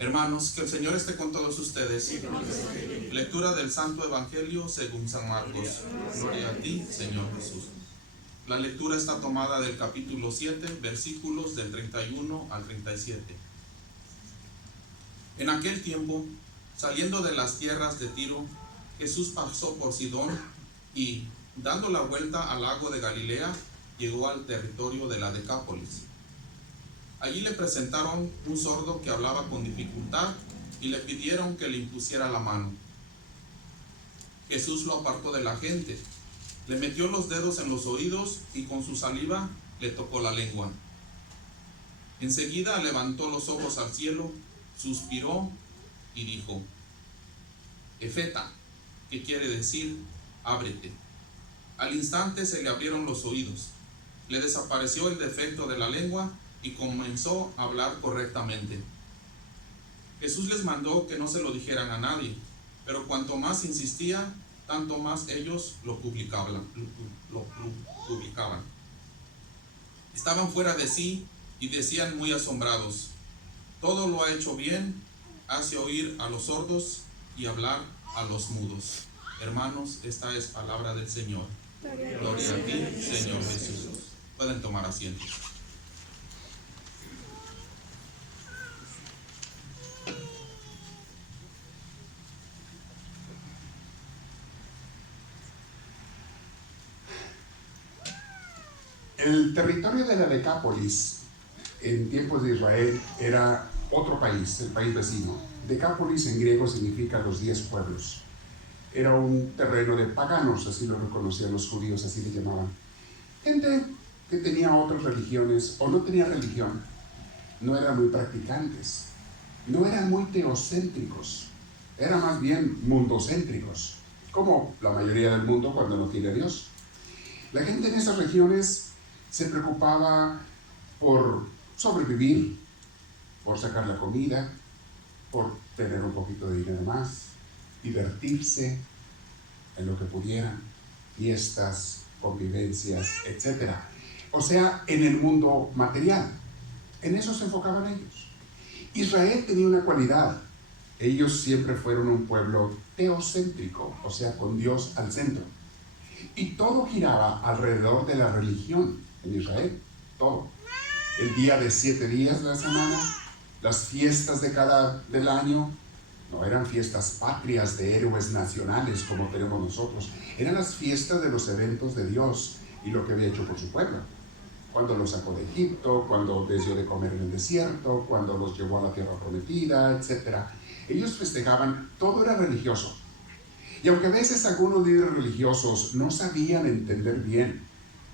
Hermanos, que el Señor esté con todos ustedes. Lectura del Santo Evangelio según San Marcos. Gloria a ti, Señor Jesús. La lectura está tomada del capítulo 7, versículos del 31 al 37. En aquel tiempo, saliendo de las tierras de Tiro, Jesús pasó por Sidón y, dando la vuelta al lago de Galilea, llegó al territorio de la Decápolis. Allí le presentaron un sordo que hablaba con dificultad y le pidieron que le impusiera la mano. Jesús lo apartó de la gente, le metió los dedos en los oídos y con su saliva le tocó la lengua. Enseguida levantó los ojos al cielo, suspiró y dijo: Efeta, que quiere decir ábrete. Al instante se le abrieron los oídos, le desapareció el defecto de la lengua y comenzó a hablar correctamente. Jesús les mandó que no se lo dijeran a nadie, pero cuanto más insistía, tanto más ellos lo publicaban. Estaban fuera de sí y decían muy asombrados: todo lo ha hecho bien, hace oír a los sordos y hablar a los mudos. Hermanos, esta es palabra del Señor. Gloria a ti, Señor Jesús. Pueden tomar asiento. El territorio de la Decápolis en tiempos de Israel era otro país, el país vecino. Decápolis en griego significa los 10 pueblos. Era un terreno de paganos, así lo reconocían los judíos, así le llamaban. Gente que tenía otras religiones o no tenía religión, no eran muy practicantes, no eran muy teocéntricos, eran más bien mundocéntricos, como la mayoría del mundo cuando no tiene a Dios. La gente en esas regiones se preocupaba por sobrevivir, por sacar la comida, por tener un poquito de dinero más, divertirse en lo que pudieran, fiestas, convivencias, etc. O sea, en el mundo material. En eso se enfocaban ellos. Israel tenía una cualidad. Ellos siempre fueron un pueblo teocéntrico, o sea, con Dios al centro. Y todo giraba alrededor de la religión en Israel, todo. El día de 7 días de la semana, las fiestas del año, no eran fiestas patrias de héroes nacionales como tenemos nosotros, eran las fiestas de los eventos de Dios y lo que había hecho por su pueblo. Cuando los sacó de Egipto, cuando les dio de comer en el desierto, cuando los llevó a la tierra prometida, etc. Ellos festejaban, todo era religioso. Y aunque a veces algunos líderes religiosos no sabían entender bien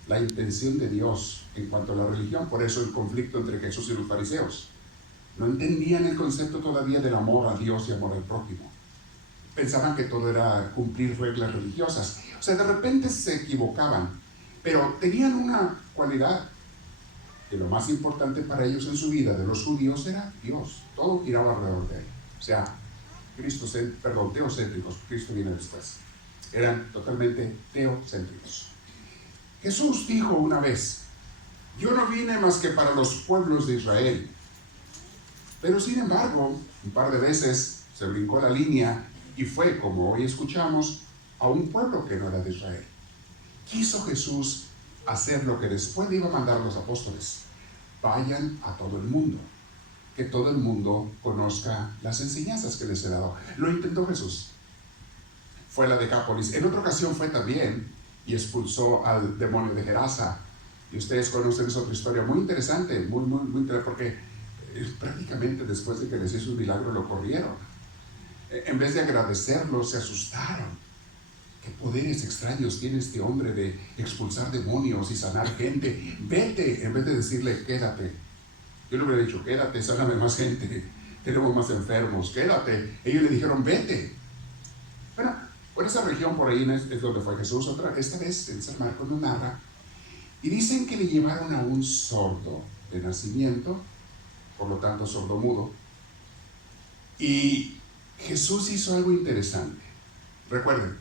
la intención de Dios en cuanto a la religión, por eso el conflicto entre Jesús y los fariseos, no entendían el concepto todavía del amor a Dios y amor al prójimo. Pensaban que todo era cumplir reglas religiosas. O sea, de repente se equivocaban, pero tenían una cualidad, que lo más importante para ellos en su vida, de los judíos, era Dios. Todo giraba alrededor de él. O sea, teocéntricos, Cristo viene después. Eran totalmente teocéntricos. Jesús dijo una vez: yo no vine más que para los pueblos de Israel. Pero sin embargo, un par de veces se brincó la línea y fue, como hoy escuchamos, a un pueblo que no era de Israel. Quiso Jesús hacer lo que después le iba a mandar a los apóstoles: vayan a todo el mundo, que todo el mundo conozca las enseñanzas que les he dado. Lo intentó Jesús. Fue a la Decápolis. En otra ocasión fue también y expulsó al demonio de Gerasa. Y ustedes conocen esa otra historia muy interesante, muy interesante, porque prácticamente después de que les hizo un milagro lo corrieron. En vez de agradecerlo, se asustaron. ¿Qué poderes extraños tiene este hombre de expulsar demonios y sanar gente? Vete, en vez de decirle quédate. Yo le hubiera dicho quédate, sáname más gente, tenemos más enfermos, quédate. Ellos le dijeron vete. Bueno, por esa región por ahí es donde fue Jesús. Esta vez en San Marcos nos narra y dicen que le llevaron a un sordo de nacimiento, por lo tanto sordomudo, y Jesús hizo algo interesante. Recuerden,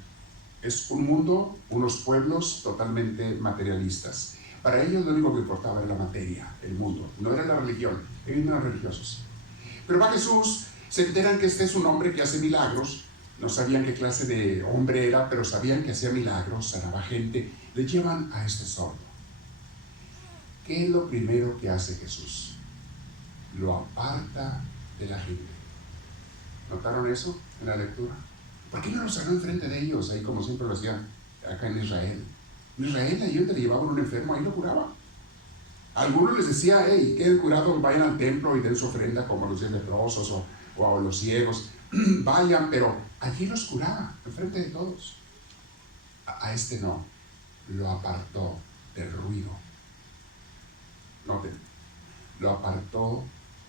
es un mundo, unos pueblos totalmente materialistas. Para ellos lo único que importaba era la materia, el mundo, no era la religión. Ellos no eran religiosos. Pero va Jesús Se enteran que este es un hombre que hace milagros. No sabían qué clase de hombre era, pero sabían que hacía milagros, sanaba gente. Le llevan a este sordo. ¿Qué es lo primero que hace Jesús? Lo aparta de la gente. ¿Notaron eso en la lectura? ¿Por qué no lo sanó enfrente de ellos, ahí como siempre lo hacían acá en Israel? En Israel, ahí donde le llevaban un enfermo, ahí lo curaba. A algunos les decía, hey, queden curados, vayan al templo y den su ofrenda como los 10 leprosos o a los ciegos. Vayan, pero allí los curaba, enfrente de todos. A este no, lo apartó del ruido. Noten, lo apartó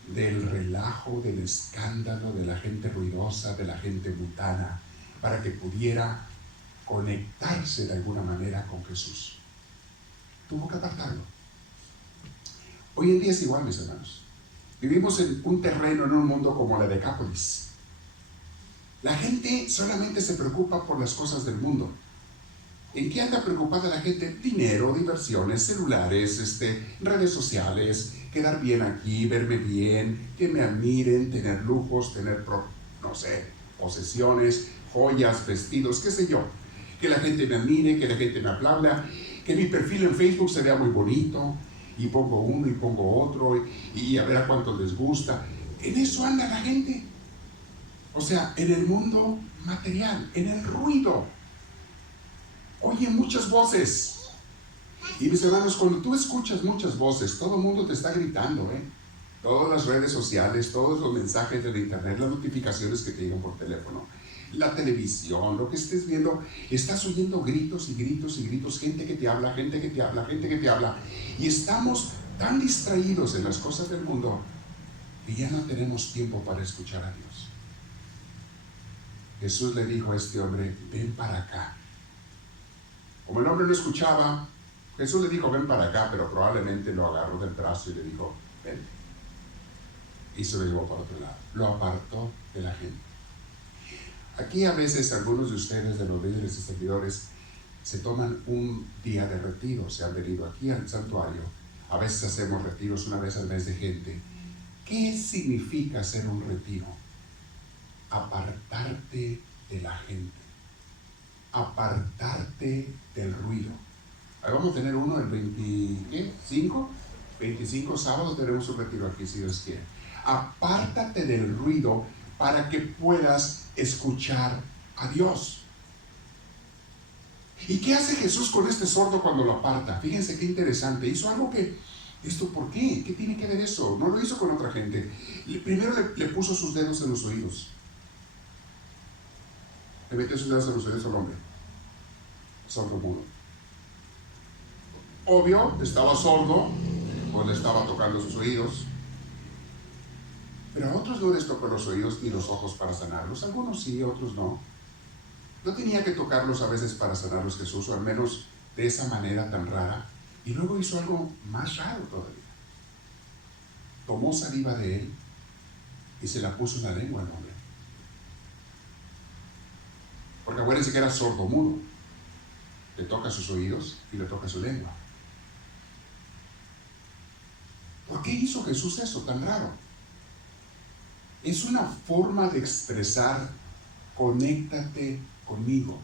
del relajo, del escándalo, de la gente ruidosa, de la gente mundana, para que pudiera conectarse de alguna manera con Jesús. Tuvo que apartarlo. Hoy en día es igual, mis hermanos. Vivimos en un terreno, en un mundo como la Decápolis. La gente solamente se preocupa por las cosas del mundo. ¿En qué anda preocupada la gente? Dinero, diversiones, celulares, redes sociales, quedar bien aquí, verme bien, que me admiren, tener lujos, tener, posesiones, joyas, vestidos, qué sé yo. Que la gente me admire, que la gente me aplauda, que mi perfil en Facebook se vea muy bonito, y pongo uno y pongo otro, y a ver a cuántos les gusta. En eso anda la gente. O sea, en el mundo material, en el ruido. Oye muchas voces. Y mis hermanos, cuando tú escuchas muchas voces, todo el mundo te está gritando, Todas las redes sociales, todos los mensajes de la internet, las notificaciones que te llegan por teléfono, la televisión, lo que estés viendo, estás oyendo gritos y gritos y gritos, gente que te habla, gente que te habla, gente que te habla. Y estamos tan distraídos en las cosas del mundo que ya no tenemos tiempo para escuchar a Dios. Jesús le dijo a este hombre, ven para acá. Como el hombre no escuchaba, Jesús le dijo, ven para acá, pero probablemente lo agarró del brazo y le dijo, ven. Y se lo llevó para otro lado. Lo apartó de la gente. Aquí a veces algunos de ustedes, de los líderes y servidores, se toman un día de retiro. Se han venido aquí al santuario. A veces hacemos retiros una vez al mes de gente. ¿Qué significa hacer un retiro? Apartarte de la gente. Apartarte del ruido. Ahí vamos a tener uno el 25 sábados tenemos un retiro aquí, si Dios quiere. Apártate del ruido para que puedas escuchar a Dios. ¿Y qué hace Jesús con este sordo cuando lo aparta? Fíjense qué interesante. Hizo algo que, ¿esto por qué? ¿Qué tiene que ver eso? No lo hizo con otra gente. Primero le puso sus dedos en los oídos. Le metió sus dedos en los oídos al hombre. Sordo mudo. Obvio, estaba sordo, pues le estaba tocando sus oídos. Pero a otros no les tocó los oídos ni los ojos para sanarlos. Algunos sí, otros no. No tenía que tocarlos a veces para sanarlos Jesús, o al menos de esa manera tan rara. Y luego hizo algo más raro todavía. Tomó saliva de él y se la puso en la lengua al hombre. Porque acuérdense que era sordo mudo. Le toca sus oídos y le toca su lengua. ¿Por qué hizo Jesús eso tan raro? Es una forma de expresar, conéctate conmigo.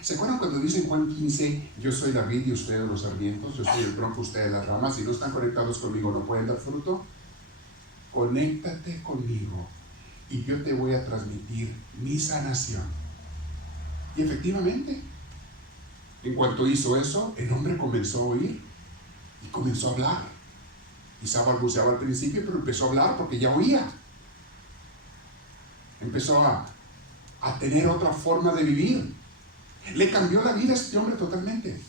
¿Se acuerdan cuando dice en Juan 15, yo soy la vid y ustedes los sarmientos, yo soy el tronco, ustedes las ramas, si no están conectados conmigo no pueden dar fruto? Conéctate conmigo y yo te voy a transmitir mi sanación. Y efectivamente, en cuanto hizo eso, el hombre comenzó a oír y comenzó a hablar. Quizá balbuceaba al principio, pero empezó a hablar porque ya oía. Empezó a tener otra forma de vivir. Le cambió la vida a este hombre totalmente.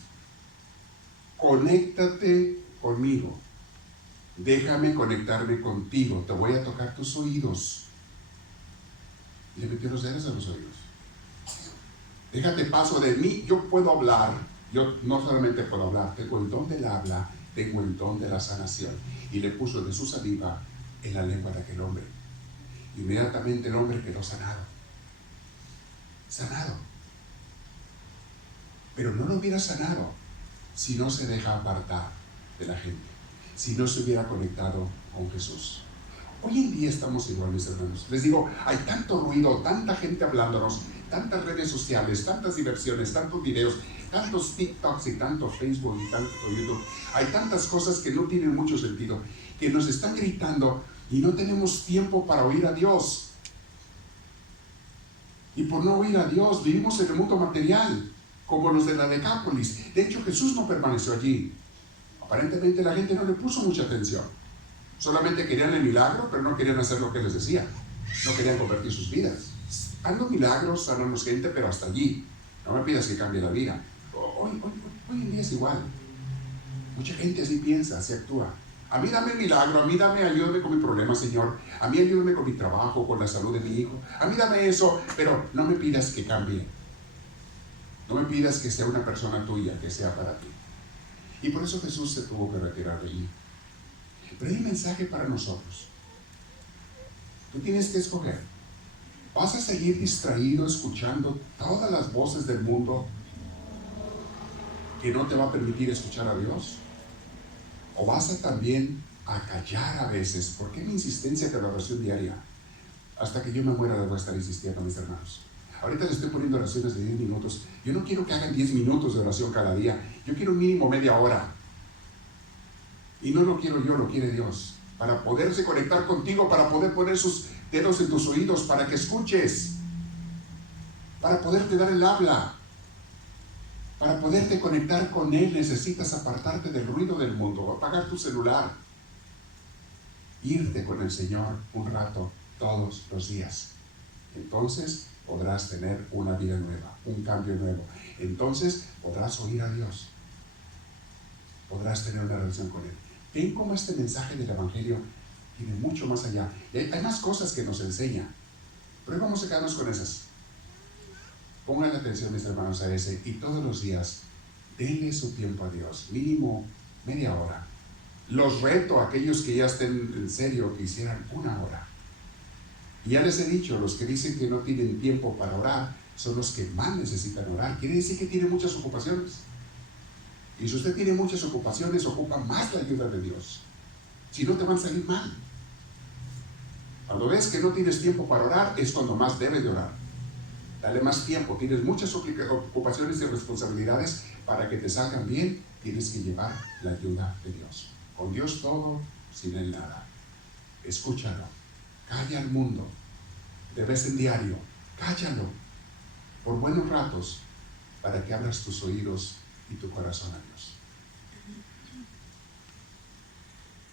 Conéctate conmigo. Déjame conectarme contigo. Te voy a tocar tus oídos. Y le metió los dedos a los oídos. Déjate paso de mí. Yo puedo hablar. Yo no solamente puedo hablar. Tengo el don del habla. Tengo el don de la sanación. Y le puso de su saliva en la lengua de aquel hombre. Inmediatamente el hombre quedó sanado. Sanado. Pero no lo hubiera sanado si no se deja apartar de la gente, si no se hubiera conectado con Jesús. Hoy en día estamos igual, mis hermanos. Les digo, hay tanto ruido, tanta gente hablándonos, tantas redes sociales, tantas diversiones, tantos videos, tantos TikToks y tanto Facebook y tanto YouTube. Hay tantas cosas que no tienen mucho sentido, que nos están gritando y no tenemos tiempo para oír a Dios. Y por no oír a Dios, vivimos en el mundo material, como los de la Decápolis. De hecho, Jesús no permaneció allí. Aparentemente la gente no le puso mucha atención. Solamente querían el milagro, pero no querían hacer lo que les decía. No querían convertir sus vidas. Hago milagros, sanamos gente, pero hasta allí. No me pidas que cambie la vida. Hoy en día es igual. Mucha gente así piensa, así actúa. A mí dame el milagro, a mí ayúdame con mi problema, Señor. A mí ayúdame con mi trabajo, con la salud de mi hijo. A mí dame eso, pero no me pidas que cambie. No me pidas que sea una persona tuya, que sea para ti. Y por eso Jesús se tuvo que retirar de allí. Pero hay un mensaje para nosotros. Tú tienes que escoger. ¿Vas a seguir distraído escuchando todas las voces del mundo que no te va a permitir escuchar a Dios? ¿O vas a también a callar a veces? ¿Por qué mi insistencia de la oración diaria? Hasta que yo me muera debo estar insistiendo, mis hermanos. Ahorita les estoy poniendo oraciones de 10 minutos. Yo no quiero que hagan 10 minutos de oración cada día. Yo quiero mínimo media hora. Y no lo quiero yo, lo quiere Dios. Para poderse conectar contigo, para poder poner sus dedos en tus oídos, para que escuches. Para poderte dar el habla. Para poderte conectar con Él necesitas apartarte del ruido del mundo, apagar tu celular. Irte con el Señor un rato todos los días. Entonces podrás tener una vida nueva, un cambio nuevo. Entonces podrás oír a Dios. Podrás tener una relación con Él. Ven cómo este mensaje del Evangelio tiene mucho más allá. Y hay más cosas que nos enseña. Pero hoy vamos a quedarnos con esas. Pongan atención, mis hermanos, a ese. Y todos los días, denle su tiempo a Dios. Mínimo media hora. Los reto a aquellos que ya estén en serio que hicieran una hora. Y ya les he dicho, los que dicen que no tienen tiempo para orar son los que más necesitan orar. Quiere decir que tienen muchas ocupaciones. Y si usted tiene muchas ocupaciones, ocupa más la ayuda de Dios. Si no, te van a salir mal. Cuando ves que no tienes tiempo para orar, es cuando más debes de orar. Dale más tiempo. Tienes muchas ocupaciones y responsabilidades. Para que te salgan bien, tienes que llevar la ayuda de Dios. Con Dios todo, sin Él nada. Escúchalo. Calla al mundo. De vez en diario. Cállalo. Por buenos ratos. Para que abras tus oídos y tu corazón a Dios.